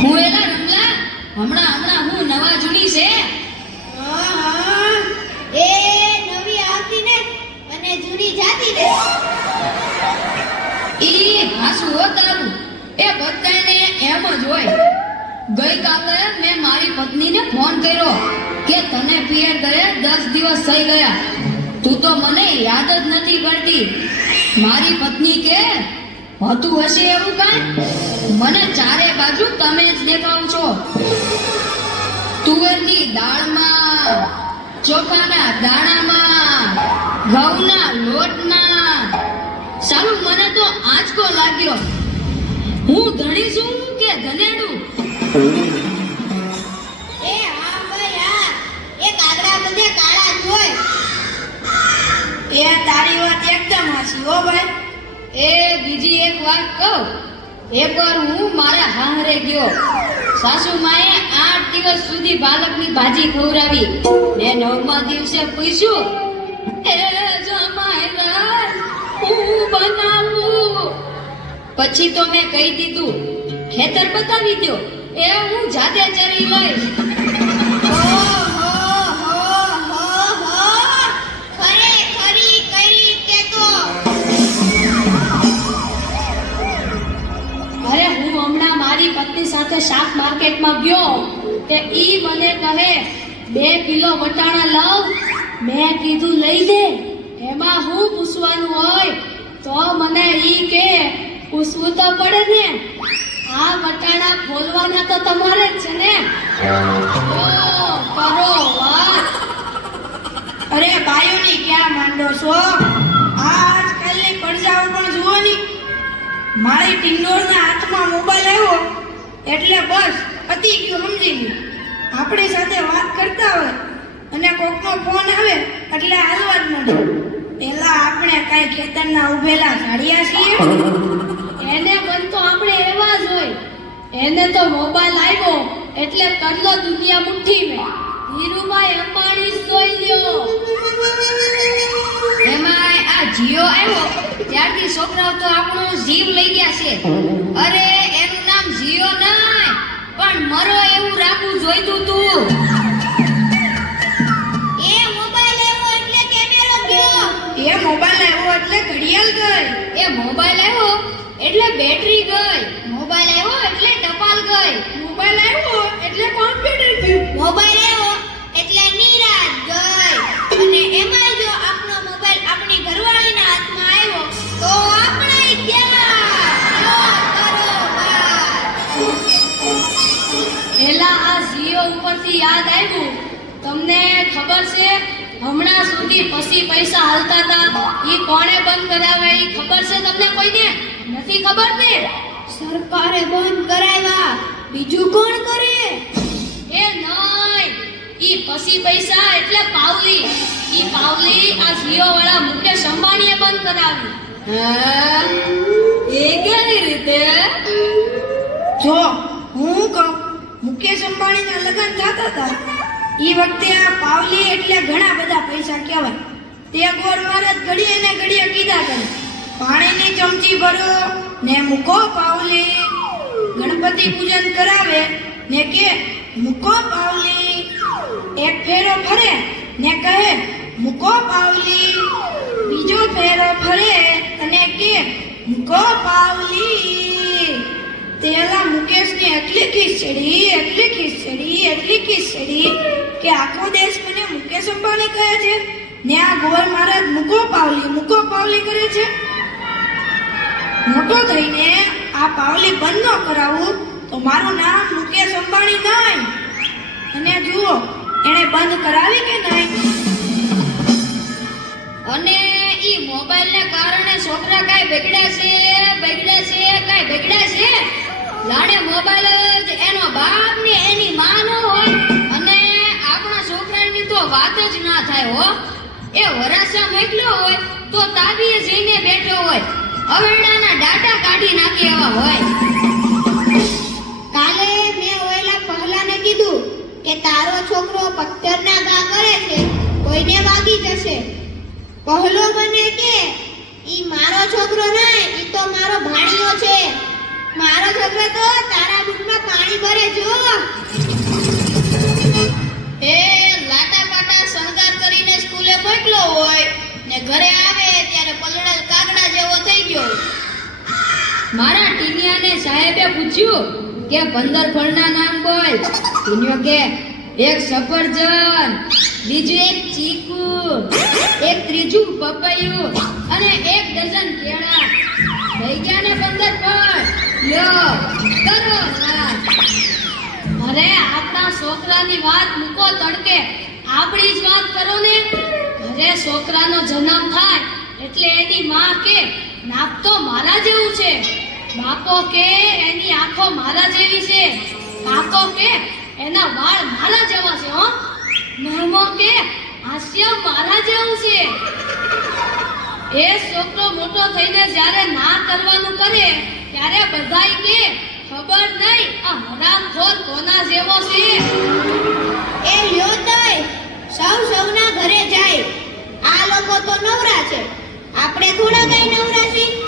હું એલા રમલા હમણાં હું નવા જૂની છે. હા એ નવી આવતી ને અને જૂની જાતી ને. ઈ હાસુ હો તારું. એ બધાને એમ જ હોય. ગઈકાલે મેં મારી પત્નીને ફોન કર્યો કે તને પિયર ગયે 10 દિવસ થઈ ગયા, તું તો મને યાદ જ નથી કરતી. મારી પત્ની કે હતું હશે એવું કાંઈ? મને ચારે બાજુ તમે જ દેખાવ છો. તુવેરની દાળમાં, ચોખાના દાણામાં, ઘઉંના લોટમાં. સારું મને તો આંચકો લાગ્યો. હું ધણી છું કે ધનેડું? એ હા ભાઈ હા, એ કાગડા બધે કાળા જ હોય. એ તારી વાત એકદમ હાચી હો ભાઈ. એ બીજી એક વાત કહું. એકવાર હું મારા હાહરે ગયો. સાસુમાએ 8 દિવસ સુધી પાલકની ભાજી ખવડાવી ને 9મા દિવસે પૂછ્યું, એ જમાઈલા હું બનાવું? પછી તો મેં કહી દીધું, ખેતર બતાવી દો, એ હું જાતે ચરી લઈશ. ખરેખરી કરી તે તો. અરે હું હમણાં મારી પત્ની સાથે શાક માર્કેટમાં ગયો તે ઈ મને કહે 2 કિલો વટાણા લાવ. મેં કીધું લઈ દે, એમાં હું પૂછવાનું હોય? તો મને ઈ કે પૂછવું તો પડે ને, આ વટાણા ફોલવાના તો તમારે જ છે ને. ઓ કરો વાત. અરે ભાઈઓની ક્યાં માંડો છો? આજકાલની પડજાઓ પણ જુઓ ની. મારી ટિંડોળના હાથમાં મોબાઈલ આવ્યો એટલે બસ પતી ગયું, સમજી ગયું. આપણી સાથે વાત કરતા હોય અને કોકનો ફોન આવે એટલે હાલવા જ મળે. પેલા આપણે કઈ ખેતરના ઉભેલા ઝાડિયા છીએ? એને મન તો આપણે એવા જ હોય. એને તો મોબાઈલ આવ્યો એટલે કરલો દુનિયા મુઠ્ઠી મેં. ધીરુભાઈ અંબાણી જ જોઈ લ્યો. એમાં આ જીઓ આવ્યો ત્યારથી છોકરાઓ તો આપણો જીવ લઈ ગયા છે. અરે એનું નામ જીઓ નહીં પણ મરો એવું રાખવું જોઈતું તું. એ મોબાઈલ આવ્યો એટલે કેમેરો ગયો. એ મોબાઈલ આવ્યો એટલે ઘડિયાળ ગઈ. એ મોબાઈલ આવ્યો એટલે બેટરી ગઈ. મોબાઈલ આવ્યો એટલે ટપાલ ગઈ. મોબાઈલ આવ્યો એટલે કોમ્પ્યુટર ગયું. મોબાઈલ આવ્યો એટલે નિરાત ગઈ. અને એમાં જો આપણો મોબાઈલ આપણી ઘરવાળીના હાથમાં આવ્યો તો આપણે ગયા. જો કરો વાત. એલા આ જીઓ ઉપરથી યાદ આવ્યું, તમને ખબર છે હમણાં સુધી પછી પૈસા હાલતા હતા ઈ કોણે બંધ કરાવે? ઈ ખબર છે તમને કોઈને? નથી ખબર ને? સરકારે બંધ કરાવ્યા, બીજું કોણ કરે? એ નહીં, ઈ પછી પૈસા એટલે પાવલી. ઈ પાવલી આ જીઓ વાળા મુકેશ અંબાણીએ બંધ કરાવી. હા એ કેવી રીતે? જો હું કહું, મુકેશ અંબાણીના લગ્ન થતા હતા ઈ વખતે આ પાવલી એટલે ઘણા બધા પૈસા કહેવાય. તે ગોળ મારે ઘડીએ ને ઘડીએ કીધા કરે, પાણીની ચમચી ભરો ને મૂકો પાવલી. ગણપતિ પૂજન કરાવે ને કે મૂકો પાવલી. એક ફેરો ફરે ને કહે મૂકો પાવલી. બીજો ફેરો ફરે અને કે મૂકો પાવલી. તેલા મુકેશની એટલી ખીચડી કે આખો દેશ મને મુકેશ અંબાણી કહે છે ને આ ગોળ મહારાજ મૂકો પાવલી કરે છે. મોટો થઈને આ પાવલી બંધ ન કરાવું તો મારું નામ મુકેશ અંબાણી નહીં. અને જુઓ એણે બંધ કરાવી કે નહીં. અને ઈ મોબાઈલના કારણે છોકરા કાઈ બગડ્યા છે કાઈ બગડ્યા છે? લાડે મોબાઈલ જ એનો બાપ ને એની માં નો હોય અને આપણા છોકરાની તો વાત જ ના થાય હો. એ વરાસા મોકલ્યો હોય તો તાબીએ જઈને બેઠો હોય, અવેડાના ડાટા કાઢી નાખે એવા હોય. કાલે મેં ઓયલા પહેલાને કીધું કે તારો છોકરો પથ્થરના ઘા કરે છે, કોઈને વાગી જશે. પહેલો મને કે ઈ મારો છોકરો નહીં, ઈ તો મારો ભાણિયો છે. મારો છોકરો તો તારા બુટમાં પાણી પાણી ભરે જો. એ લાટા પાટા શણગાર કરીને સ્કૂલે મોકલો હોય ને ઘરે આવે ત્યારે પલળેલ કાગડા જેવો થઈ ગયો. મારા ટીનિયાને સાહેબે પૂછ્યું કે 15 ફળના નામ બોલ. ટીનિયો કે એક સફરજન, બીજું એક ચીકુ, એક ત્રીજું પપૈયું અને 1 ડઝન કેળા. થઈ ગયા ને 15 ફળ. લ્યો કરો વાત. અરે આપણા છોકરાની વાત મૂકો તડકે, આપણી જ વાત કરો ને. ઘરે છોકરાનો જન્મ થાય એટલે એની માં કે નાક તો મારા જેવું છે, બાપો કે એની આંખો મારા જેવી છે, કાકો કે એના વાળ મારા જેવા છે, હો મામો કે હાસ્ય મારા જેવું છે. એ છોકરો મોટો થઈને જ્યારે ના કરવાનું કરે ત્યારે બધાય કે ખબર નહીં આ હરામખોર કોના જેવો છે. એ લ્યો તોય સૌના ઘરે જાય. આ લોકો તો નવરા છે, આપણે થોડા કઈ નવરા છીએ.